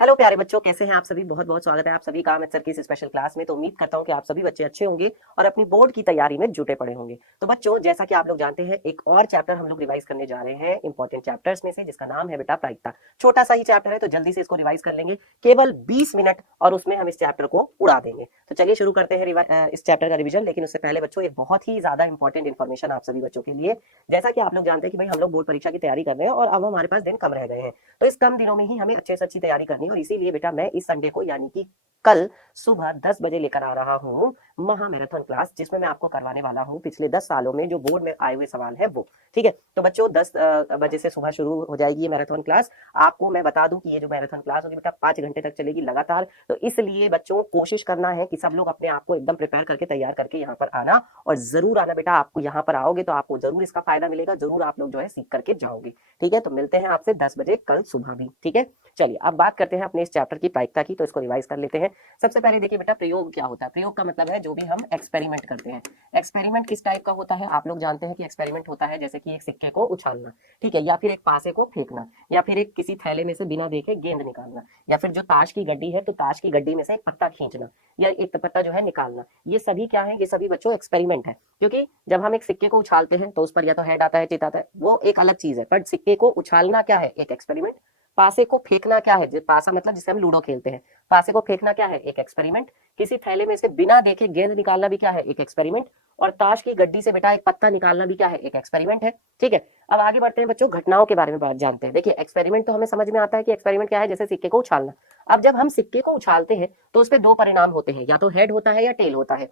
Hello प्यारे बच्चों, कैसे हैं आप सभी। बहुत बहुत स्वागत है आप सभी का सर की इस स्पेशल क्लास में। तो उम्मीद करता हूं कि आप सभी बच्चे अच्छे होंगे और अपनी बोर्ड की तैयारी में जुटे पड़े होंगे। तो बच्चों, जैसा कि आप लोग जानते हैं, एक और चैप्टर हम लोग रिवाइज करने जा रहे हैं इंपॉर्टेंट चैप्टर्स में से, जिसका नाम है बेटा प्रायिकता। छोटा सा ही चैप्टर है, तो जल्दी से इसको रिवाइज कर लेंगे, केवल 20 मिनट, और उसमें हम इस चैप्टर को उड़ा देंगे। तो चलिए शुरू करते हैं इस चैप्टर का रिविजन। लेकिन उससे पहले बच्चों, एक बहुत ही ज्यादा इंपॉर्टेंट इन्फॉर्मेशन आप सभी बच्चों के लिए। जैसा कि आप लोग जानते हैं कि भाई हम लोग बोर्ड परीक्षा की तैयारी कर रहे हैं और अब हमारे पास दिन कम रह गए हैं। तो इस कम दिनों में ही हमें अच्छे से अच्छी तैयारी करनी है, और इसीलिए बेटा मैं इस संडे को यानी कि कल सुबह 10 बजे लेकर आ रहा हूँ महा मैराथन क्लास, जिसमें मैं आपको करवाने वाला हूँ पिछले 10 सालों में जो बोर्ड में आए हुए सवाल है वो। ठीक है, तो बच्चों 10 बजे से सुबह शुरू हो जाएगी ये मैराथन क्लास। आपको मैं बता दूं कि ये जो मैराथन क्लास होगी बेटा 5 घंटे तक चलेगी लगातार। तो इसलिए बच्चों कोशिश करना है कि सब लोग अपने आप को एकदम प्रिपेयर करके तैयार करके यहाँ पर आना, और जरूर आना बेटा। आपको यहाँ पर आओगे तो आपको जरूर इसका फायदा मिलेगा, जरूर आप लोग जो है सीख करके जाओगे। ठीक है, तो मिलते हैं आपसे 10 बजे कल सुबह भी। ठीक है, चलिए अब बात करते हैं अपने इस चैप्टर की प्रायिकता की। तो इसको रिवाइज कर लेते हैं। सबसे पहले देखिए बेटा, प्रयोग क्या होता है। प्रयोग का मतलब है जो भी हम एक्सपेरिमेंट करते हैं। एक्सपेरिमेंट किस टाइप का होता है, आप लोग जानते हैं कि एक्सपेरिमेंट होता है जैसे कि एक सिक्के को उछालना, ठीक है, या फिर एक पासे को फेंकना, या फिर एक किसी थैले में से बिना देखे गेंद निकालना, या फिर जो ताश की गड्डी है तो ताश की गड्डी में से एक पत्ता खींचना, या एक पत्ता जो है निकालना। ये सभी क्या है, ये सभी बच्चों एक्सपेरिमेंट है। क्योंकि जब हम एक सिक्के को उछालते हैं तो उस पर या तो हेड आता है, चित आता है, वो एक अलग चीज है। पर सिक्के को उछालना क्या है, एक एक्सपेरिमेंट। पासे को फेंकना क्या है, पासा मतलब जिसे हम लूडो खेलते हैं, पासे को फेंकना क्या है, एक एक्सपेरिमेंट। किसी थैले में से बिना देखे गेंद निकालना भी क्या है, एक एक्सपेरिमेंट। और ताश की गड्डी से बेटा एक पत्ता निकालना भी क्या है, एक एक्सपेरिमेंट है। ठीक है, अब आगे बढ़ते हैं बच्चों, घटनाओं के बारे में बात जानते हैं। देखिए एक्सपेरिमेंट तो हमें समझ में आता है कि एक्सपेरिमेंट क्या है, जैसे सिक्के को उछालना। अब जब हम सिक्के को उछालते हैं तो उस पर दो परिणाम होते हैं, या तो हेड होता है या टेल होता है।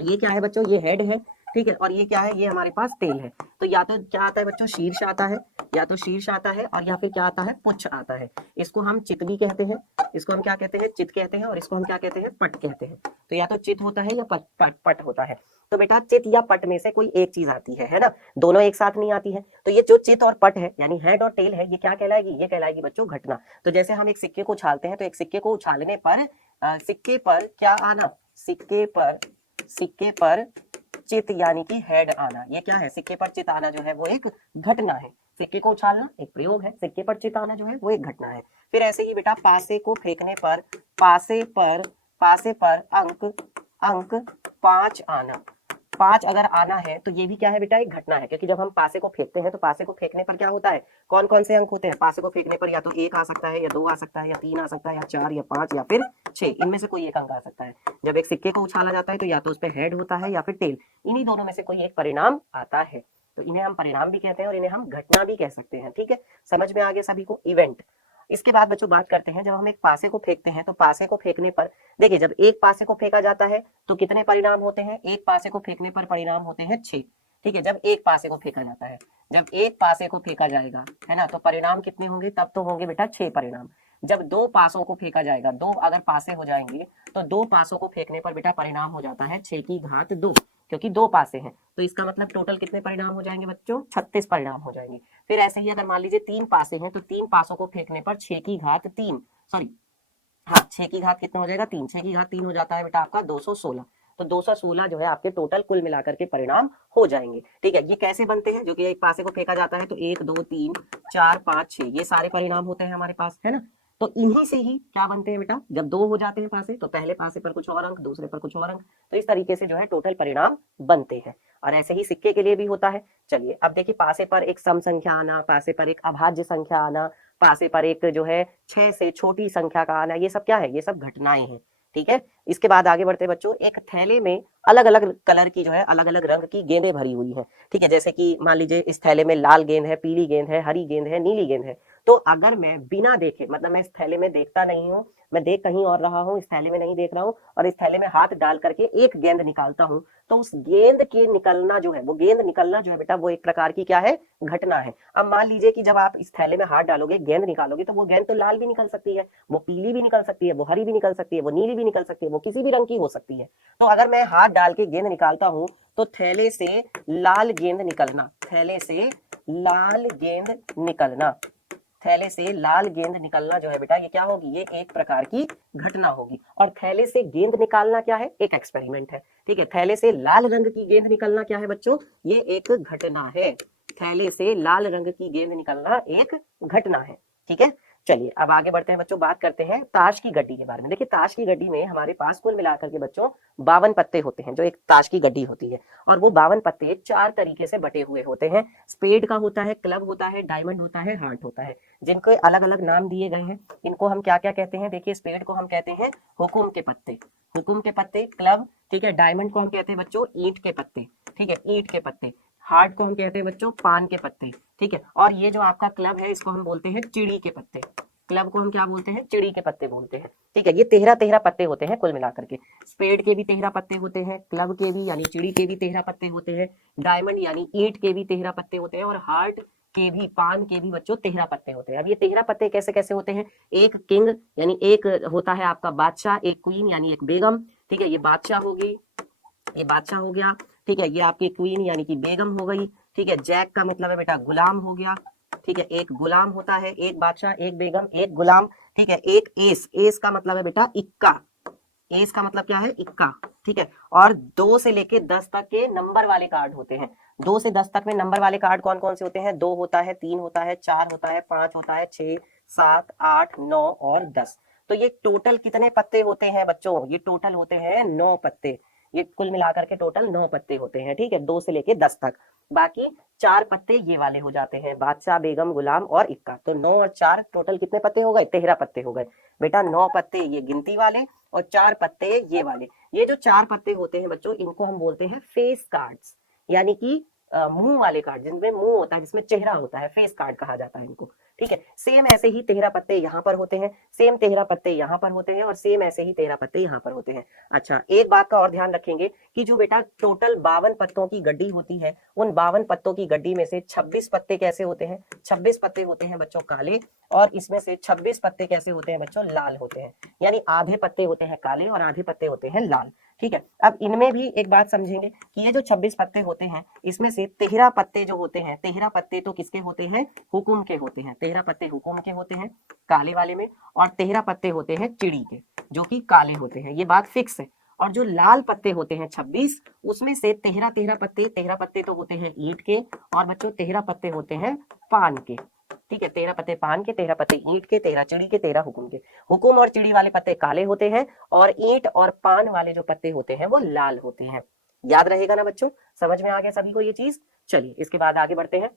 ये क्या है बच्चों, ये हेड है, ठीक है, और ये क्या है, ये हमारे पास टेल है। तो या तो क्या आता है बच्चों, शीर्ष आता है, या तो शीर्ष आता है, और या फिर क्या आता है, पुच्छ आता है। इसको हम चित भी कहते हैं, इसको हम क्या कहते हैं, चित कहते हैं, और इसको हम क्या कहते हैं, पट कहते हैं। तो या तो चित होता है या पट होता है। तो बेटा चित या पट में से कोई एक चीज आती है ना, दोनों एक साथ नहीं आती है। तो ये जो चित और पट है यानी हेड और टेल है, ये क्या कहलाएगी, ये कहलाएगी बच्चों घटना। तो जैसे हम एक सिक्के को उछालते हैं, तो एक सिक्के को उछालने पर सिक्के पर क्या आना, सिक्के पर चित यानी कि हेड आना, ये क्या है, सिक्के पर चित आना जो है वो एक घटना है। सिक्के को उछालना एक प्रयोग है, सिक्के पर चित आना जो है वो एक घटना है। फिर ऐसे ही बेटा पासे को फेंकने पर पासे पर अंक अंक 5 आना, 5 अगर आना है तो ये भी क्या है बेटा, एक घटना है। क्योंकि जब हम पासे को फेंकते हैं तो पासे को फेंकने पर क्या होता है, कौन कौन से अंक होते हैं पासे को फेंकने पर, या तो 1 आ सकता है, या 2 आ सकता है, या 3 आ सकता है, या 4 या 5 या फिर 6, इनमें से कोई एक अंक आ सकता है। जब एक सिक्के को उछाला जाता है तो या तो उस पर हेड होता है या फिर टेल, इन्हीं दोनों में से कोई एक परिणाम आता है। तो इन्हें हम परिणाम भी कहते हैं और इन्हें हम घटना भी कह सकते हैं। ठीक है, समझ में आगे सभी को, इवेंट। इसके बाद बच्चों बात करते हैं, जब हम एक पासे को फेंकते हैं तो पासे को फेंकने पर देखिए, जब एक पासे को फेंका जाता है तो कितने परिणाम होते हैं, एक पासे को फेंकने पर परिणाम होते हैं 6। ठीक है, जब एक पासे को फेंका जाता है, जब एक पासे को फेंका जाएगा है ना, तो परिणाम कितने होंगे, तब तो होंगे बेटा 6 परिणाम। जब दो पासों को फेंका जाएगा, दो अगर पासे हो जाएंगे तो दो पासों को फेंकने पर बेटा परिणाम हो जाता है 6 की घात 2, क्योंकि दो पासे हैं। तो इसका मतलब टोटल कितने परिणाम हो जाएंगे बच्चों, 36 परिणाम हो जाएंगे। फिर ऐसे ही अगर मान लीजिए 3 पासे हैं तो 3 पासों को फेंकने पर 6 की घात 3, सॉरी हाँ 6 की घात कितना हो जाएगा, 3, 6 की घात 3 हो जाता है बेटा आपका 216। तो 216 जो है आपके टोटल कुल मिलाकर के परिणाम हो जाएंगे। ठीक है, ये कैसे बनते हैं, जो कि एक पासे को फेंका जाता है तो 1 2 3 4 5 6 ये सारे परिणाम होते हैं हमारे पास, है ना। तो इन्हीं से ही क्या बनते हैं बेटा, जब दो हो जाते हैं पासे तो पहले पासे पर कुछ और अंक, दूसरे पर कुछ और अंक, तो इस तरीके से जो है टोटल परिणाम बनते हैं। और ऐसे ही सिक्के के लिए भी होता है। चलिए अब देखिए, पासे पर एक सम संख्या आना, पासे पर एक अभाज्य संख्या आना, पासे पर एक जो है 6 से छोटी संख्या का आना, ये सब क्या है, ये सब घटनाएं हैं। ठीक है, इसके बाद आगे बढ़ते बच्चों, एक थैले में अलग अलग कलर की जो है, अलग अलग रंग की गेंदें भरी हुई है। ठीक है, जैसे कि मान लीजिए इस थैले में लाल गेंद है, पीली गेंद है, हरी गेंद है, नीली गेंद है। तो अगर मैं बिना देखे, मतलब मैं इस थैले में देखता नहीं हूँ, मैं देख कहीं और रहा हूँ, इस थैले में नहीं देख रहा हूँ, और इस थैले में हाथ डाल करके एक गेंद निकालता हूँ, तो उस गेंद के निकलना जो है, वो गेंद निकलना जो है बेटा, वो एक प्रकार की क्या है, घटना है। अब मान लीजिए कि जब आप इस थैले में हाथ डालोगे, गेंद निकालोगे, तो वो गेंद तो लाल भी निकल सकती है, वो पीली भी निकल सकती है, वो हरी भी निकल सकती है, वो नीली भी निकल सकती है, वो किसी भी रंग की हो सकती है। तो अगर मैं हाथ डाल के गेंद निकालता हूं तो थैले से लाल गेंद निकलना, थैले से लाल गेंद निकलना, थैले से लाल गेंद निकलना जो है बेटा, ये क्या होगी, ये एक प्रकार की घटना होगी। और थैले से गेंद निकालना क्या है, एक एक्सपेरिमेंट है। ठीक है, थैले से लाल रंग की गेंद निकलना क्या है बच्चों, ये एक घटना है। थैले से लाल रंग की गेंद निकलना एक घटना है। ठीक है, चलिए अब आगे बढ़ते हैं बच्चों, बात करते हैं ताश की गड्डी के बारे में। देखिए ताश की गड्डी में हमारे पास कुल मिलाकर के बच्चों 52 पत्ते होते हैं, जो एक ताश की गड्डी होती है। और वो 52 पत्ते 4 तरीके से बटे हुए होते हैं। स्पेड का होता है, क्लब होता है, डायमंड होता है, हार्ट होता है, जिनको अलग अलग नाम दिए गए हैं। इनको हम क्या क्या कहते हैं? देखिए स्पेड को हम कहते हैं हुकुम के पत्ते, हुकुम के पत्ते, क्लब, ठीक है, डायमंड को हम कहते हैं बच्चों ईंट के पत्ते, ठीक है, ईंट के पत्ते, हार्ट को हम कहते हैं बच्चों पान के पत्ते, ठीक है, और ये जो आपका क्लब है इसको हम बोलते हैं चिड़ी के पत्ते। क्लब को हम क्या बोलते हैं? चिड़ी के पत्ते बोलते हैं, ठीक है। ये 13 पत्ते होते हैं कुल मिलाकर के। स्पेड के भी 13 पत्ते होते हैं, क्लब के भी यानी चिड़ी के भी 13 पत्ते होते हैं, डायमंड यानी ईंट के भी 13 पत्ते होते हैं, और हार्ट के भी, पान के भी बच्चों 13 पत्ते होते हैं। अब ये 13 पत्ते कैसे कैसे होते हैं? एक किंग यानी एक होता है आपका बादशाह, एक क्वीन यानी एक बेगम, ठीक है, ये बादशाह होगी, ये बादशाह हो गया, ठीक है, ये आपकी क्वीन यानी कि बेगम हो गई, ठीक है। जैक का मतलब है बेटा गुलाम हो गया, ठीक है, एक गुलाम होता है, एक बादशाह, एक बेगम, एक गुलाम, ठीक है। एक एस, एस का मतलब है बेटा इक्का, एस का मतलब क्या है? इक्का, ठीक है। और 2 से लेके 10 तक के नंबर वाले कार्ड होते हैं। 2 से 10 तक में नंबर वाले कार्ड कौन कौन से होते हैं? 2 होता है, 3 होता है, 4 होता है, 5 होता है, 6, 7, 8, 9 और 10। तो ये टोटल कितने पत्ते होते हैं बच्चों? ये टोटल होते हैं 9 पत्ते। ये कुल मिलाकर के टोटल 9 पत्ते होते हैं, ठीक है, 2 से लेके 10 तक। बाकी 4 पत्ते ये वाले हो जाते हैं, बादशाह, बेगम, गुलाम और इक्का। तो 9 और 4 टोटल कितने पत्ते हो गए? 13 पत्ते हो गए बेटा। 9 पत्ते ये गिनती वाले और 4 पत्ते ये वाले। ये जो 4 पत्ते होते हैं बच्चों, इनको हम बोलते हैं फेस कार्ड्स, यानी कि मुंह वाले कार्ड, जिनमें मुंह होता है, जिसमें चेहरा होता है, फेस कार्ड कहा जाता है इनको, ठीक है। सेम ऐसे ही 13 पत्ते यहाँ पर होते हैं, सेम 13 पत्ते यहाँ पर होते हैं, और सेम ऐसे ही 13 पत्ते यहाँ पर होते हैं। अच्छा, एक बात का और ध्यान रखेंगे कि जो बेटा टोटल 52 पत्तों की गड्डी होती है, उन 52 पत्तों की गड्डी में से 26 पत्ते कैसे होते हैं? 26 पत्ते होते हैं बच्चों काले, और इसमें से 26 पत्ते कैसे होते हैं बच्चों? लाल होते हैं। यानी आधे पत्ते होते हैं काले और आधे पत्ते होते हैं लाल, ठीक है। अब इनमें भी एक बात समझेंगे कि ये जो 26 पत्ते होते हैं, इसमें से 13 पत्ते जो होते हैं, 13 पत्ते तो किसके होते हैं? हुकुम के होते हैं। 13 पत्ते हुकुम के होते हैं काले वाले में, और 13 पत्ते होते हैं चिड़ी के, जो कि काले होते हैं, ये बात फिक्स है। और जो लाल पत्ते होते हैं 26, उसमें से 13 पत्ते तो होते हैं ईंट के, और बच्चों 13 पत्ते होते हैं पान के, ठीक है। 13 पत्ते पान के, 13 पत्ते ईंट के, 13 चिड़ी के, 13 हुकुम के। हुकुम और चिड़ी वाले पत्ते काले होते हैं, और ईंट और पान वाले जो पत्ते होते हैं वो लाल होते हैं। याद रहेगा ना बच्चों? समझ में आ गया सभी को ये चीज? चलिए इसके बाद आगे बढ़ते हैं।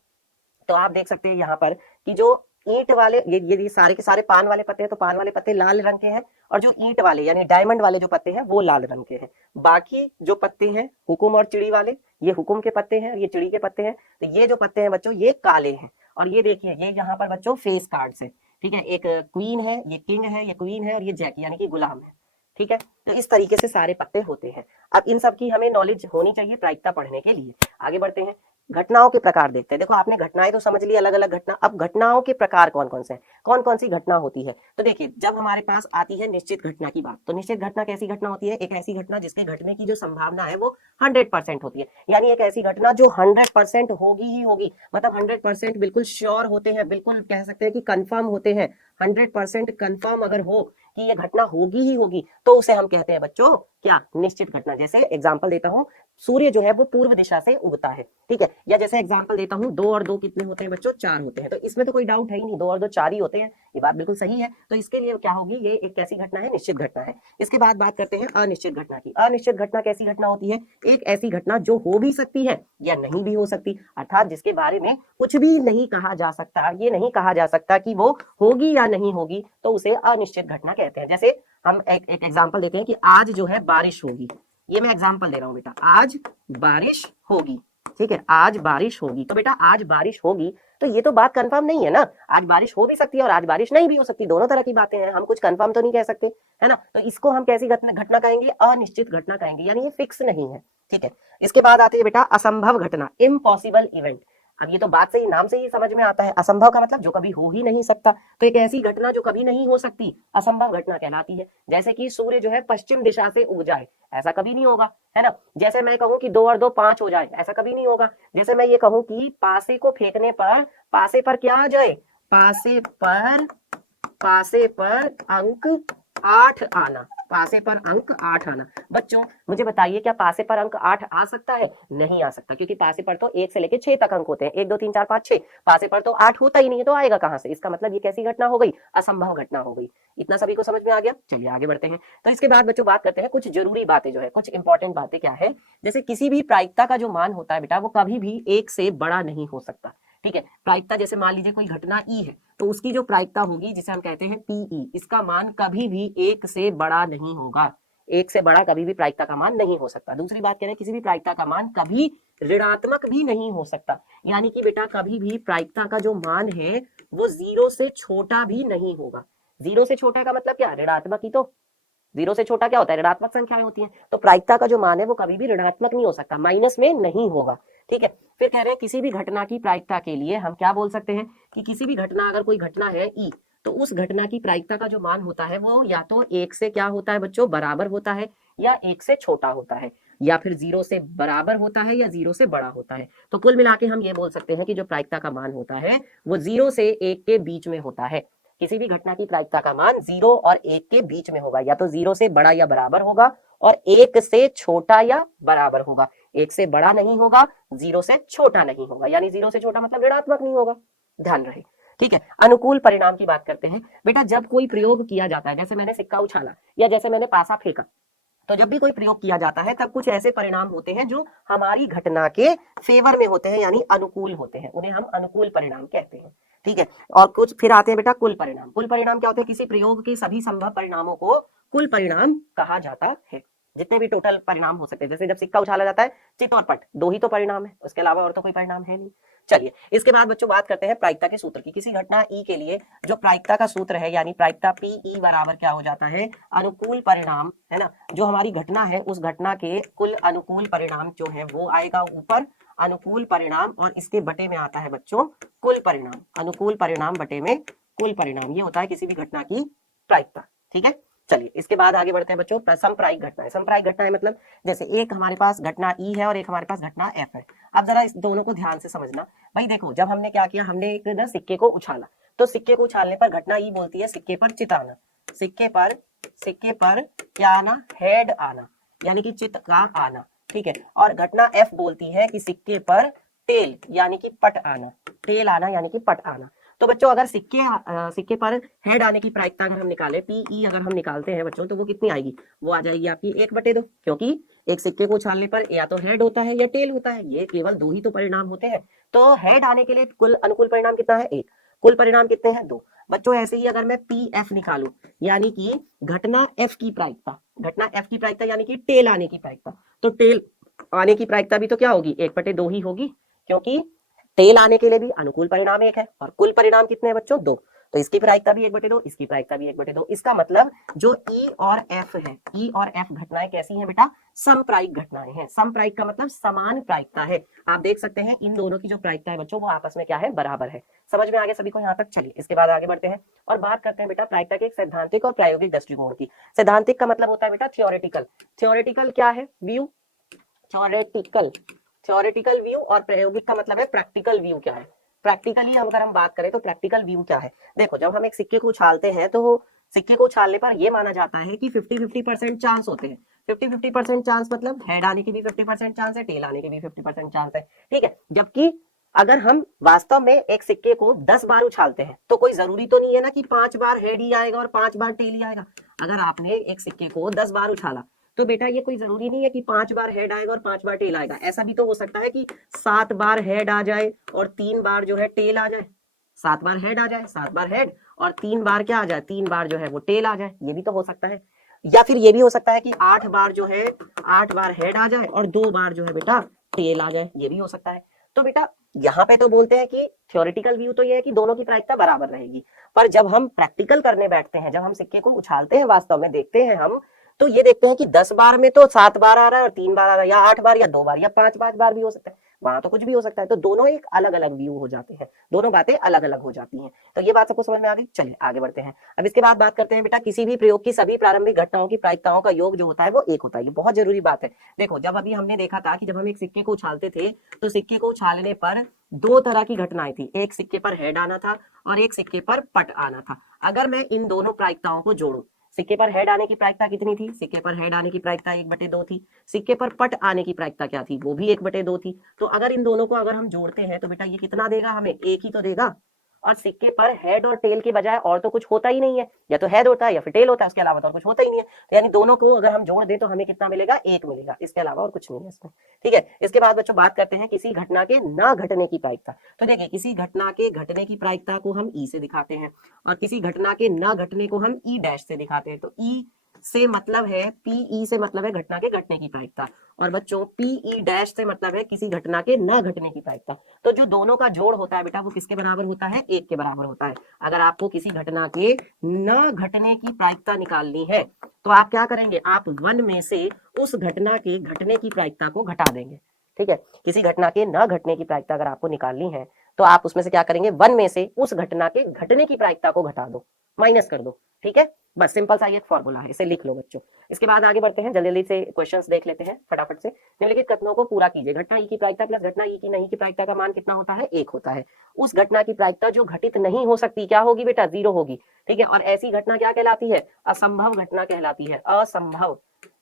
तो आप देख सकते हैं यहाँ पर कि जो ईंट वाले, ये सारे के सारे पान वाले पत्ते हैं, तो पान वाले पत्ते लाल रंग के हैं, और जो ईंट वाले यानी डायमंड वाले जो पत्ते हैं वो लाल रंग के हैं। बाकी जो पत्ते हैं हुकुम और चिड़ी वाले, ये हुकुम के पत्ते हैं, ये चिड़ी के पत्ते हैं। तो ये जो पत्ते हैं बच्चों ये काले हैं। और ये देखिए, ये यहाँ पर बच्चों फेस कार्ड्स है, ठीक है। एक क्वीन है, ये किंग है, ये क्वीन है, और ये जैक यानी कि गुलाम है, ठीक है। तो इस तरीके से सारे पत्ते होते हैं। अब इन सब की हमें नॉलेज होनी चाहिए प्रायिकता पढ़ने के लिए। आगे बढ़ते हैं, घटनाओं के प्रकार देखते हैं। देखो आपने घटनाएं तो समझ ली, अलग अलग घटना। अब घटनाओं के प्रकार कौन कौन से हैं, कौन कौन सी घटना होती है? तो देखिए, जब हमारे पास आती है निश्चित घटना की बात, तो निश्चित घटना कैसी घटना होती है? एक ऐसी घटना जिसके घटने की जो संभावना है वो 100% होती है। यानी एक ऐसी घटना जो 100% होगी ही होगी, मतलब 100% बिल्कुल श्योर होते हैं, बिल्कुल कह सकते हैं कि कंफर्म होते हैं। 100% कंफर्म अगर हो कि ये घटना होगी ही होगी, तो उसे हम कहते हैं बच्चों क्या? निश्चित घटना। जैसे एग्जाम्पल देता हूं, सूर्य जो है वो पूर्व दिशा से उगता है, ठीक है। या जैसे एग्जांपल देता हूं, 2 और 2 कितने होते हैं बच्चों? 4 होते हैं। तो इसमें तो कोई डाउट है ही नहीं, 2 और 2 4 ही होते हैं, ये बात बिल्कुल सही है। तो इसके लिए क्या होगी? ये एक कैसी घटना है? निश्चित घटना है। इसके बाद बात करते हैं अनिश्चित घटना की। अनिश्चित घटना कैसी घटना होती है? एक ऐसी घटना जो हो भी सकती है या नहीं भी हो सकती, अर्थात जिसके बारे में कुछ भी नहीं कहा जा सकता, ये नहीं कहा जा सकता कि वो होगी या नहीं होगी, तो उसे अनिश्चित घटना कहते हैं। जैसे हम एक एग्जाम्पल देते हैं कि आज जो है बारिश होगी, ये मैं एग्जाम्पल दे रहा हूं बेटा, आज बारिश होगी, ठीक है, आज बारिश होगी। तो बेटा आज बारिश होगी, तो ये तो बात कंफर्म नहीं है ना। आज बारिश हो भी सकती है और आज बारिश नहीं भी हो सकती, दोनों तरह की बातें हैं, हम कुछ कंफर्म तो नहीं कह सकते, है ना। तो इसको हम कैसी घटना कहेंगे? अनिश्चित घटना कहेंगे, यानी ये फिक्स नहीं है, ठीक है। इसके बाद आती है बेटा असंभव घटना, इम्पॉसिबल इवेंट। अब ये तो बात से ही, नाम से ही समझ में आता है, असंभव का मतलब जो कभी हो ही नहीं सकता। तो एक ऐसी घटना जो कभी नहीं हो सकती, असंभव घटना कहलाती है। जैसे कि सूर्य जो है पश्चिम दिशा से उग जाए, ऐसा कभी नहीं होगा, है ना। जैसे मैं कहूं कि 2 और 2 5 हो जाए, ऐसा कभी नहीं होगा। जैसे मैं ये कहूं कि पासे को फेंकने पर, पासे पर क्या आ जाए? पासे पर अंक 8 आना, पासे पर अंक 8 आना। बच्चों मुझे बताइए क्या पासे पर अंक 8 आ सकता है? नहीं आ सकता, क्योंकि पासे पर तो 1 से लेके 6 तक अंक होते हैं, 1 2 3 4 5 6। पासे पर तो 8 होता ही नहीं है, तो आएगा कहां से? इसका मतलब ये कैसी घटना हो गई? असंभव घटना हो गई। इतना सभी को समझ में आ गया? चलिए आगे बढ़ते हैं। तो इसके बाद बच्चों बात करते हैं कुछ जरूरी बातें जो है, कुछ इंपॉर्टेंट बातें क्या है। जैसे किसी भी प्रायिकता का जो मान होता है बेटा, वो कभी भी 1 से बड़ा नहीं हो सकता। ठीक है, प्रायिकता जैसे मान लीजिए कोई घटना ई है, तो उसकी जो प्रायिकता होगी जिसे हम कहते हैं पीई, इसका मान कभी भी 1 से बड़ा नहीं होगा। 1 से बड़ा कभी भी प्रायिकता का मान नहीं हो सकता। दूसरी बात कह रहे हैं किसी भी प्रायिकता का मान कभी ऋणात्मक भी नहीं हो सकता, यानी कि बेटा कभी भी प्रायिकता का जो मान है वो 0 से छोटा भी नहीं होगा। 0 से छोटा का मतलब क्या? ऋणात्मक ही तो। 0 से छोटा क्या होता है? ऋणात्मक संख्याएं होती हैं। तो प्रायिकता का जो मान है वो कभी भी ऋणात्मक नहीं हो सकता, माइनस में नहीं होगा। ठीक है, फिर कह रहे हैं किसी भी घटना की प्रायिकता के लिए हम क्या बोल सकते हैं कि किसी भी घटना, अगर कोई घटना है ई, तो उस घटना की प्रायिकता का जो मान होता है वो या तो 1 से क्या होता है बच्चों? बराबर होता है, या 1 से छोटा होता है, या फिर 0 से बराबर होता है, या 0 से बड़ा होता है। तो कुल मिला के हम ये बोल सकते हैं कि जो प्रायिकता का मान होता है वो 0 से 1 के बीच में होता है। किसी भी घटना की प्रायिकता का मान 0 और 1 के बीच में होगा, या तो 0 से बड़ा या बराबर होगा, और 1 से छोटा या बराबर होगा। 1 से बड़ा नहीं होगा, 0 से छोटा नहीं होगा, यानी 0 से छोटा मतलब ऋणात्मक नहीं होगा, ध्यान रहे। ठीक है, अनुकूल परिणाम की बात करते हैं बेटा। जब कोई प्रयोग किया जाता है, जैसे मैंने सिक्का उछाला या जैसे मैंने पासा फेंका, तो जब भी कोई प्रयोग किया जाता है तब कुछ ऐसे परिणाम होते हैं जो हमारी घटना के फेवर में होते हैं, यानी अनुकूल होते हैं, उन्हें हम अनुकूल परिणाम कहते हैं। ठीक है, और कुछ फिर आते हैं बेटा कुल परिणाम। कुल परिणाम क्या होते हैं? किसी प्रयोग के सभी संभव परिणामों को कुल परिणाम कहा जाता है। जितने भी टोटल परिणाम हो सकते हैं, जैसे जब सिक्का उछाला जाता है, चित और पट, 2 ही तो परिणाम है, उसके अलावा और तो कोई परिणाम है नहीं। चलिए इसके बाद बच्चों बात करते हैं प्रायिकता के सूत्र की। किसी घटना ई के लिए जो प्रायिकता का सूत्र है, यानी प्रायिकता पीई बराबर क्या हो जाता है? अनुकूल परिणाम, है ना। जो हमारी घटना है उस घटना के कुल अनुकूल परिणाम जो है वो आएगा ऊपर, अनुकूल परिणाम, और इसके बटे में आता है बच्चों कुल परिणाम। अनुकूल परिणाम बटे में कुल परिणाम, ये होता है किसी भी घटना की प्रायिकता। ठीक है, चलिए इसके बाद आगे बढ़ते हैं बच्चों समप्रायिक घटनाएं। समप्रायिक घटनाएं मतलब जैसे एक हमारे पास घटना ई है और एक हमारे पास घटना एफ है। अब जरा इस दोनों को ध्यान से समझना। भाई देखो, जब हमने क्या किया, हमने एक ना सिक्के को उछाला, तो सिक्के को उछालने पर घटना ई बोलती है सिक्के पर चित आना। सिक्के पर क्या आना? हेड आना, यानी कि चित का आना। ठीक है, और घटना एफ बोलती है कि सिक्के पर टेल यानी कि पट आना। टेल आना यानी कि पट आना। तो बच्चों अगर सिक्के पर हेड आने की प्रायिकता अगर हम निकाले, पीई अगर हम निकालते हैं बच्चों, तो वो कितनी आएगी? वो आ जाएगी आपकी 1/2, क्योंकि एक सिक्के को उछालने पर या तो हेड होता है या टेल होता है, ये केवल 2 ही तो परिणाम होते हैं। तो हेड आने के लिए कुल अनुकूल परिणाम कितना है? 1। कुल परिणाम कितने हैं? 2। बच्चों ऐसे ही अगर मैं पी एफ निकालू, यानी कि घटना एफ की प्रायिकता, घटना एफ की प्रायिकता यानी कि टेल आने की प्रायिकता, तो टेल आने की प्रायिकता भी तो क्या होगी? 1/2 ही होगी, क्योंकि टेल आने के लिए भी अनुकूल परिणाम 1 है, और कुल परिणाम कितने हैं बच्चों? 2। तो इसकी प्रायिकता भी 1/2, इसकी प्रायिकता भी 1/2। इसका मतलब जो ई और एफ है, ई और एफ घटनाएं कैसी हैं बेटा? समप्रायिक घटनाएं हैं। समप्रायिक का मतलब समान प्रायिकता है। आप देख सकते हैं इन दोनों की जो प्रायिकता है बच्चों वो आपस में क्या है? बराबर है। समझ में आ गया सभी को यहाँ तक? चलिए इसके बाद आगे बढ़ते हैं और बात करते हैं बेटा प्रायिकता के एक सैद्धांतिक और प्रायोगिक दृष्टिकोण की। सैद्धांतिक का मतलब होता है बेटा थियोरेटिकल। थियोरेटिकल क्या है? व्यू, थ्योरेटिकल, थ्योरेटिकल व्यू, और प्रायोगिक का मतलब है प्रैक्टिकल व्यू। क्या है प्रैक्टिकली? अगर हम बात करें तो प्रैक्टिकल व्यू क्या है? देखो, जब हम एक सिक्के को उछालते हैं तो सिक्के को उछालने पर यह माना जाता है कि 50-50% चांस होते हैं। 50-50% चांस मतलब हेड आने की भी 50% चांस है, टेल आने की भी 50% चांस है। ठीक है, जबकि अगर हम वास्तव में एक सिक्के को 10 बार उछालते हैं तो कोई जरूरी तो नहीं है ना कि 5 बार हेड ही आएगा और 5 बार टेल ही आएगा। अगर आपने एक सिक्के को 10 बार उछाला तो बेटा ये कोई जरूरी नहीं है कि 5 बार हेड आएगा और 5 बार टेल आएगा। ऐसा भी तो हो सकता है कि 7 बार हेड आ जाए और 3 बार जो है टेल आ जाए। 7 बार हेड आ जाए, 7 बार हेड, और 3 बार क्या आ जाए? 3 बार जो है वो टेल आ जाए। ये भी तो हो सकता है। या फिर ये भी हो सकता है कि 8 बार जो है 8 बार हेड आ जाए और 2 बार जो है बेटा टेल आ जाए। ये भी हो सकता है। तो बेटा यहाँ पे तो बोलते हैं कि थ्योरेटिकल व्यू तो ये है कि दोनों की प्रायिकता बराबर रहेगी, पर जब हम प्रैक्टिकल करने बैठते हैं, जब हम सिक्के को उछालते हैं, वास्तव में देखते हैं हम, तो ये देखते हैं कि 10 बार में तो 7 बार आ रहा है और 3 बार आ रहा है, या 8 बार या 2 बार या 5 बार भी हो सकता है। वहां तो कुछ भी हो सकता है। तो दोनों एक अलग अलग व्यू हो जाते हैं, दोनों बातें अलग अलग हो जाती हैं। तो ये बात सबको समझ में आ गई? चलिए आगे बढ़ते हैं। अब इसके बाद बात करते हैं बेटा किसी भी प्रयोग की सभी प्रारंभिक घटनाओं की प्रायिकताओं का योग जो होता है वो 1 होता है। ये बहुत जरूरी बात है। देखो, जब अभी हमने देखा था कि जब हम एक सिक्के को उछालते थे तो सिक्के को उछालने पर 2 तरह की घटनाएं थी। एक सिक्के पर हेड आना था और एक सिक्के पर पट आना था। अगर मैं इन दोनों प्रायिकताओं को जोड़ू, सिक्के पर हेड आने की प्रायिकता कितनी थी? सिक्के पर हेड आने की प्रायिकता 1/2 थी। सिक्के पर पट आने की प्रायिकता क्या थी? वो भी 1/2 थी। तो अगर इन दोनों को अगर हम जोड़ते हैं तो बेटा ये कितना देगा हमें? एक ही तो देगा। और सिक्के पर हेड और टेल के बजाय और तो कुछ होता ही नहीं है, या तो हेड होता है या फिर टेल होता है, उसके अलावा तो और कुछ होता ही नहीं है। तो यानी दोनों को अगर हम जोड़ दें तो हमें कितना मिलेगा? एक मिलेगा, इसके अलावा और कुछ नहीं है इसमें। ठीक है, इसके बाद बच्चों बात करते हैं किसी घटना के ना घटने की प्रायिकता। तो देखिए किसी घटना के घटने की प्रायिकता को हम ई से दिखाते हैं और किसी घटना के ना घटने को हम ई डैश से दिखाते हैं। तो ई से मतलब है, पीई से मतलब है घटना के घटने की प्रायिकता, और बच्चों पीई डैश से मतलब है किसी घटना के न घटने की प्रायिकता। तो जो दोनों का जोड़ होता है बेटा वो किसके बराबर होता है? एक के बराबर होता है। अगर आपको किसी घटना के न घटने की प्रायिकता निकालनी है तो आप क्या करेंगे? आप वन में से उस घटना के घटने की प्रायिकता को घटा देंगे। ठीक है, किसी घटना के न घटने की प्रायिकता अगर आपको निकालनी है तो आप उसमें से क्या करेंगे? वन में से उस घटना के घटने की प्रायिकता को घटा दो, माइनस कर दो। ठीक है, बस सिंपल सा ये एक फॉर्मूला है, इसे लिख लो बच्चों। इसके बाद आगे बढ़ते हैं, जल्दी जल्दी से क्वेश्चंस देख लेते हैं फटाफट से। निम्नलिखित कथनों को पूरा कीजिए। घटना ई की प्रायिकता प्लस घटना ई की नहीं की प्रायिकता का मान कितना होता है? एक होता है। उस घटना की प्रायिकता जो घटित नहीं हो सकती क्या होगी बेटा? 0 होगी। ठीक है, और ऐसी घटना क्या कहलाती है? असंभव घटना कहलाती है। असंभव,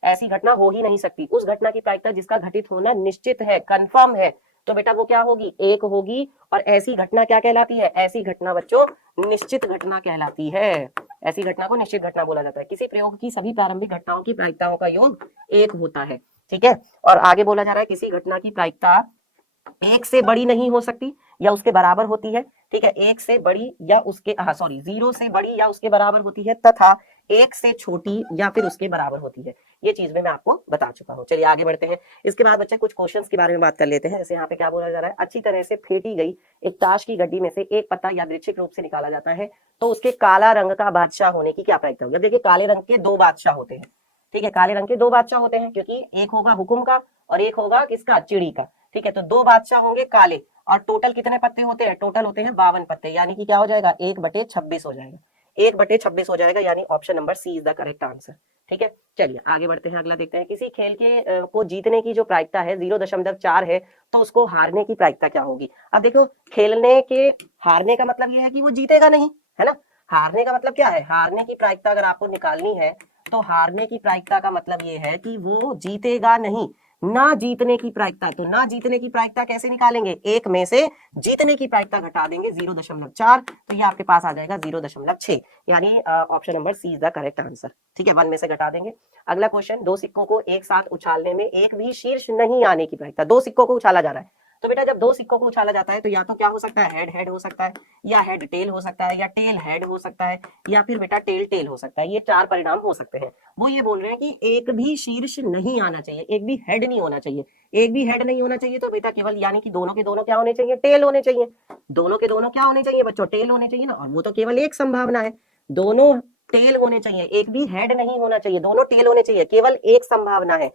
ऐसी घटना हो ही नहीं सकती। उस घटना की प्रायिकता जिसका घटित होना निश्चित है, कंफर्म है, तो बेटा वो क्या होगी? एक होगी। और ऐसी घटना क्या कहलाती है? ऐसी घटना बच्चों निश्चित घटना कहलाती है। ऐसी घटना को निश्चित घटना बोला जाता है। किसी प्रयोग की सभी प्रारंभिक घटनाओं की प्रायिकताओं का योग एक होता है। ठीक है, और आगे बोला जा रहा है किसी घटना की प्रायिकता एक से बड़ी नहीं हो सकती या उसके बराबर होती है। ठीक है, एक से बड़ी या उसके सॉरी 0 से बड़ी या उसके बराबर होती है, तथा एक से छोटी या फिर उसके बराबर होती है। ये चीज में मैं आपको बता चुका हूँ। चलिए आगे बढ़ते हैं। इसके बाद बच्चे कुछ क्वेश्चंस के बारे में बात कर लेते हैं। जैसे यहाँ पे क्या बोला जा रहा है? अच्छी तरह से फेंटी गई एक ताश की गड्डी में से एक पत्ता यादृच्छिक रूप से निकाला जाता है तो उसके काला रंग का बादशाह होने की क्या प्रायिकता होगी? अब देखिए काले रंग के दो बादशाह होते हैं। ठीक है, काले रंग के दो बादशाह होते हैं क्योंकि एक होगा हुकुम का और एक होगा किसका? चिड़ी का। ठीक है, तो दो बादशाह होंगे काले, और टोटल कितने पत्ते होते हैं? टोटल होते हैं 52 पत्ते, यानी कि क्या हो जाएगा? 1/26 हो जाएगा। 1/26 हो जाएगा, यानी option number C is the correct answer. ठीक है, चलिए आगे बढ़ते हैं। अगला देखते हैं, किसी खेल के को जीतने की जो प्रायिकता है 0.4 है तो उसको हारने की प्रायिकता क्या होगी? अब देखो खेलने के हारने का मतलब यह है कि वो जीतेगा नहीं, है ना। हारने का मतलब क्या है? हारने की प्रायिकता अगर आपको निकालनी है तो हारने की प्रायिकता का मतलब ये है कि वो जीतेगा नहीं। ना जीतने की प्रायिकता, तो ना जीतने की प्रायिकता कैसे निकालेंगे? एक में से जीतने की प्रायिकता घटा देंगे 0.4, तो ये आपके पास आ जाएगा 0.6, यानी option number C is the correct answer. ठीक है, वन में से घटा देंगे। अगला क्वेश्चन, दो सिक्कों को एक साथ उछालने में एक भी शीर्ष नहीं आने की प्रायिकता। दो सिक्कों को उछाला जा रहा है, तो बेटा जब दो सिक्कों को उछाला जाता है तो या तो क्या हो सकता है? हेड हेड हो सकता है, या हेड टेल हो सकता है, या टेल हेड हो सकता है, या फिर बेटा टेल टेल हो सकता है। ये चार परिणाम हो सकते हैं। वो ये बोल रहे हैं कि एक भी शीर्ष नहीं आना चाहिए, एक भी हेड नहीं होना चाहिए। एक भी हेड नहीं होना चाहिए तो बेटा केवल यानी कि दोनों के दोनों क्या होने चाहिए? टेल होने चाहिए। दोनों के दोनों क्या होने चाहिए बच्चों? टेल होने चाहिए ना, और वो तो केवल एक संभावना है। दोनों टेल होने चाहिए, एक भी हेड नहीं होना चाहिए, दोनों टेल होने चाहिए, केवल एक संभावना है।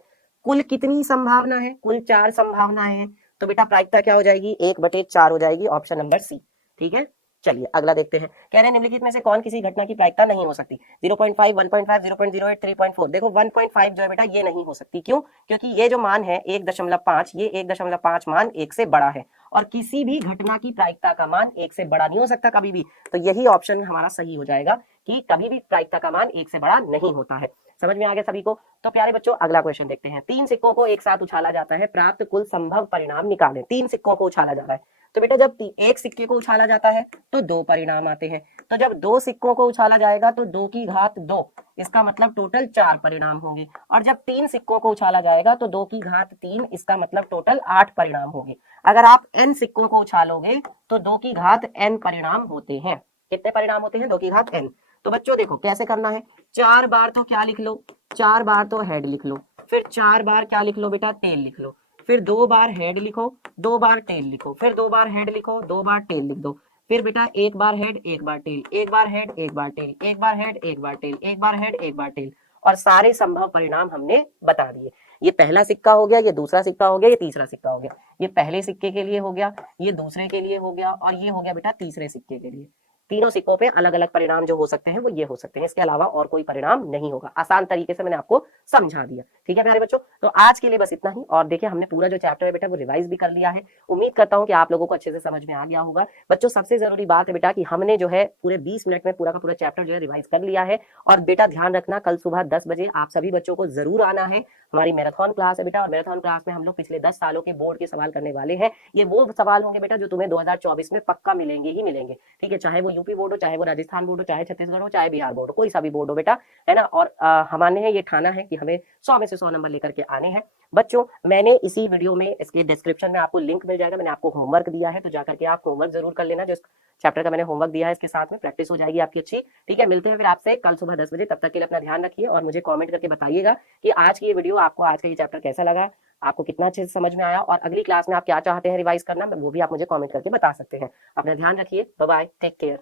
कुल कितनी संभावना है? कुल 4 संभावनाएं हैं। तो बेटा प्रायिकता क्या हो जाएगी? 1/4 हो जाएगी, ऑप्शन नंबर सी। ठीक है, चलिए अगला देखते हैं। कह रहे हैं निम्नलिखित में से कौन किसी घटना की प्रायिकता नहीं हो सकती? 0.5, 1.5, 0.08, 3.4। देखो 1.5 जो है बेटा ये नहीं हो सकती। क्यों? क्योंकि ये जो मान है 1.5, ये 1.5 मान एक से बड़ा है, और किसी भी घटना की प्रायिकता का मान एक से बड़ा नहीं हो सकता कभी भी। तो यही ऑप्शन हमारा सही हो जाएगा कि कभी भी प्रायिकता का मान एक से बड़ा नहीं होता है। समझ में आ गया सभी को? तो प्यारे बच्चों अगला क्वेश्चन देखते हैं। 3 सिक्कों को एक साथ उछाला जाता है, प्राप्त कुल संभव परिणाम निकालें। 3 सिक्कों को उछाला जा रहा है, तो बेटा जब एक सिक्के को उछाला जाता है तो 2 परिणाम आते हैं। तो जब 2 सिक्कों को उछाला जाएगा तो 2 की घात 2, इसका मतलब टोटल 4 परिणाम होंगे। और जब 3 सिक्कों को उछाला जाएगा तो 2 की घात 3, इसका मतलब टोटल 8 परिणाम होंगे। अगर आप n सिक्कों को उछालोगे तो 2 की घात n परिणाम होते हैं। कितने परिणाम होते हैं? 2 की घात n। तो बच्चों देखो कैसे करना है। 4 बार तो क्या लिख लो? 4 बार तो हेड लिख लो, फिर 4 बार क्या लिख लो बेटा? टेल लिख लो, फिर 2 बार हेड लिखो, 2 बार टेल लिखो, फिर 2 बार हेड लिखो, 2 बार टेल लिख दो, फिर बेटा 1 बार हेड 1 बार टेल, 1 बार हेड 1 बार टेल, 1 बार हेड 1 बार टेल, 1 बार हेड 1 बार टेल, और सारे संभव परिणाम हमने बता दिए। ये पहला सिक्का हो गया, ये दूसरा सिक्का हो गया, ये तीसरा सिक्का हो गया। ये पहले सिक्के के लिए हो गया, ये दूसरे के लिए हो गया, और ये हो गया बेटा तीसरे सिक्के के लिए। तीनों सिक्कों पे अलग अलग परिणाम जो हो सकते हैं वो ये हो सकते हैं, इसके अलावा और कोई परिणाम नहीं होगा। आसान तरीके से मैंने आपको समझा दिया। ठीक है प्यारे बच्चों, तो आज के लिए बस इतना ही। और देखिए हमने पूरा जो चैप्टर है बेटा वो रिवाइज भी कर लिया है। उम्मीद करता हूँ कि आप लोगों को अच्छे से समझ में आ गया होगा। बच्चों सबसे जरूरी बात है बेटा कि हमने जो है पूरे 20 मिनट में पूरा का पूरा चैप्टर जो है रिवाइज कर लिया है। और बेटा ध्यान रखना, कल सुबह 10 बजे आप सभी बच्चों को जरूर आना है। हमारी मैराथन क्लास है बेटा, और मैराथन क्लास में हम लोग पिछले 10 सालों के बोर्ड के सवाल करने वाले हैं। ये वो सवाल होंगे बेटा जो तुम्हें 2024 में पक्का मिलेंगे ही मिलेंगे। ठीक है, चाहे वो यूपी बोर्ड हो, चाहे वो राजस्थान बोर्ड हो, चाहे छत्तीसगढ़ हो, चाहे बिहार बोर्ड हो, कोई सा भी बोर्ड हो बेटा, है ना। और हमारे ये ठाना है कि हमें 100 में से 100 नंबर लेकर के आने हैं। बच्चों मैंने इसी वीडियो में, इसके डिस्क्रिप्शन में आपको लिंक मिल जाएगा, मैंने आपको होमवर्क दिया है, तो जाकर के आप होमवर्क जरूर कर लेना। जो चैप्टर का मैंने होमवर्क दिया है इसके साथ में प्रैक्टिस हो जाएगी आपकी अच्छी। ठीक है, मिलते हैं फिर आपसे कल सुबह 10 बजे। तब तक के लिए अपना ध्यान रखिए और मुझे कमेंट करके बताइएगा कि आज की ये वीडियो आपको, आज का ये चैप्टर कैसा लगा, आपको कितना अच्छे से समझ में आया, और अगली क्लास में आप क्या चाहते हैं रिवाइज करना, वो भी आप मुझे कमेंट करके बता सकते हैं। अपना ध्यान रखिए, बाय बाय, टेक केयर।